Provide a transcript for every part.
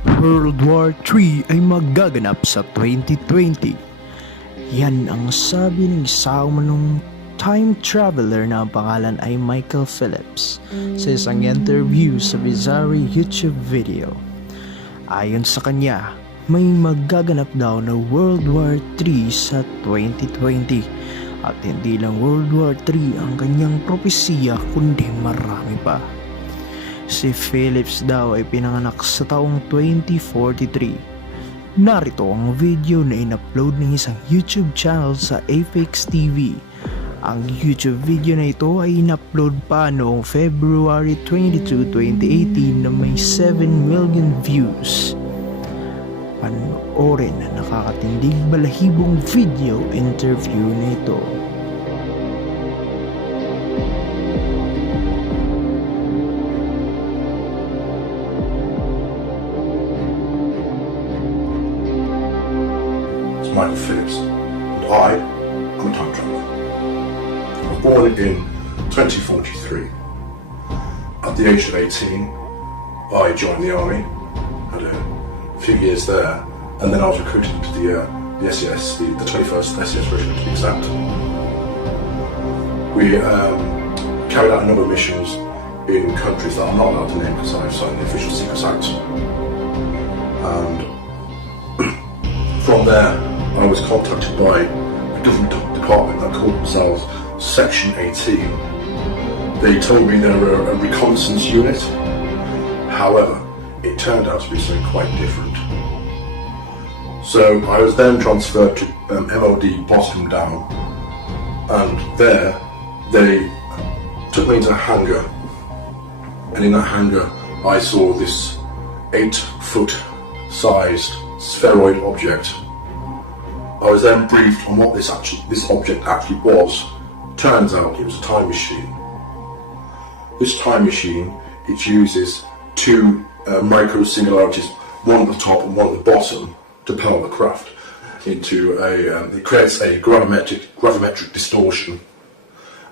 World War III ay magaganap sa 2020. Yan ang sabi ng isa umanong time traveler na ang pangalan ay Michael Phillips sa isang interview sa bizarre YouTube video. Ayon sa kanya, may magaganap daw na World War III sa 2020 at hindi lang World War III ang kanyang propesiya kundi marami pa. Si Phillips daw ay pinanganak sa taong 2043. Narito ang video na in-upload ng isang YouTube channel sa Apex TV. Ang YouTube video na ito ay in-upload pa noong February 22, 2018 na may 7 million views. Panoorin na nakakatindig balahibong video interview na ito. Michael Phillips, and I am a time traveller. I was born in 2043. At the age of 18, I joined the army, had a few years there, and then I was recruited to the SES, the 21st SES Regiment to be exact. We carried out a number of missions in countries that I'm not allowed to name because I've signed the Official Secrets Act. And from there, I was contacted by a government department that called themselves Section 18. They told me they were a reconnaissance unit. However, it turned out to be something quite different. So I was then transferred to MOD Boston Down, and there they took me into a hangar, and in that hangar I saw this 8-foot sized spheroid object. I was then briefed on what this object actually was. Turns out it was a time machine. This time machine, it uses two micro singularities, one at the top and one at the bottom, to power the craft into it creates a gravimetric distortion,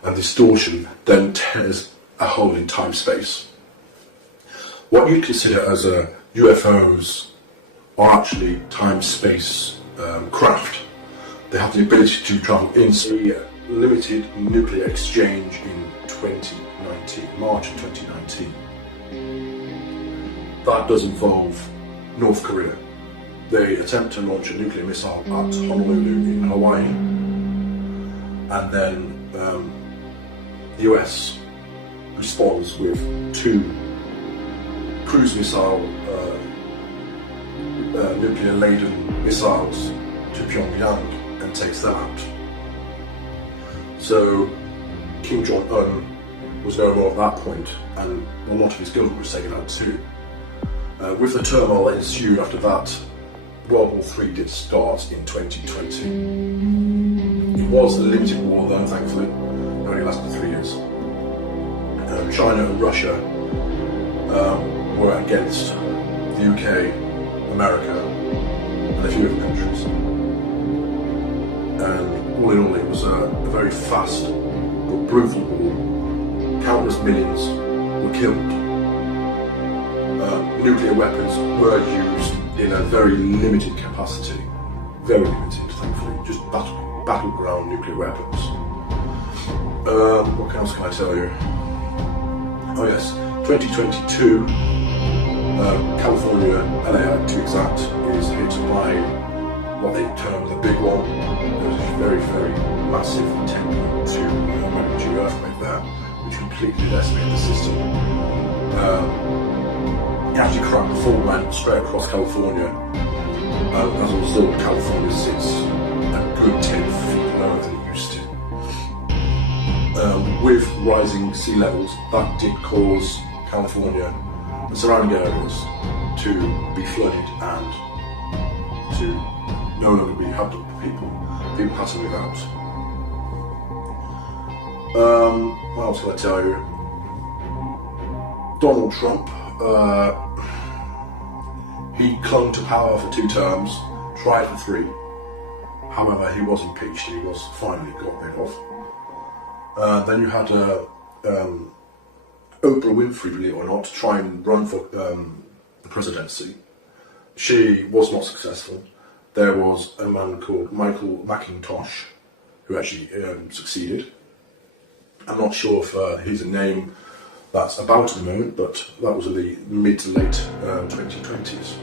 and distortion then tears a hole in time-space. What you'd consider as UFOs are actually time-space craft. They have the ability to travel into a limited nuclear exchange in 2019, March of 2019. That does involve North Korea. They attempt to launch a nuclear missile at Honolulu in Hawaii, and then the US responds with 2 cruise missile nuclear-laden missiles to Pyongyang and takes that out. So Kim Jong-un was no more at that point, and a lot of his government was taken out too. With the turmoil that ensued after that, World War III did start in 2020. It was a limited war though, thankfully. It only lasted 3 years. China and Russia were against the UK, America, and a few other countries. And all in all, it was a very fast but brutal war. Countless millions were killed. Nuclear weapons were used in a very limited capacity. Very limited, thankfully. Just battleground nuclear weapons. What else can I tell you? Oh yes, 2022. California, LA to be exact, is hit by what they term the big one. There was a very, very massive 10.2 magnitude earthquake there, which completely decimated the system. It actually cracked the fault line straight across California. As a result, California sits a good 10 feet lower than it used to. With rising sea levels, that did cause California the surrounding areas to be flooded and to no longer be habitable for people. People had to move out. What else can I tell you? Donald Trump, he clung to power for 2 terms, tried for 3. However, he was impeached. He was finally got rid of. Then you had Oprah Winfrey, believe it or not, to try and run for the presidency. she was not successful. There was a man called Michael McIntosh who actually succeeded. I'm not sure if he's a name that's about at the moment, but that was in the mid to late 2020s.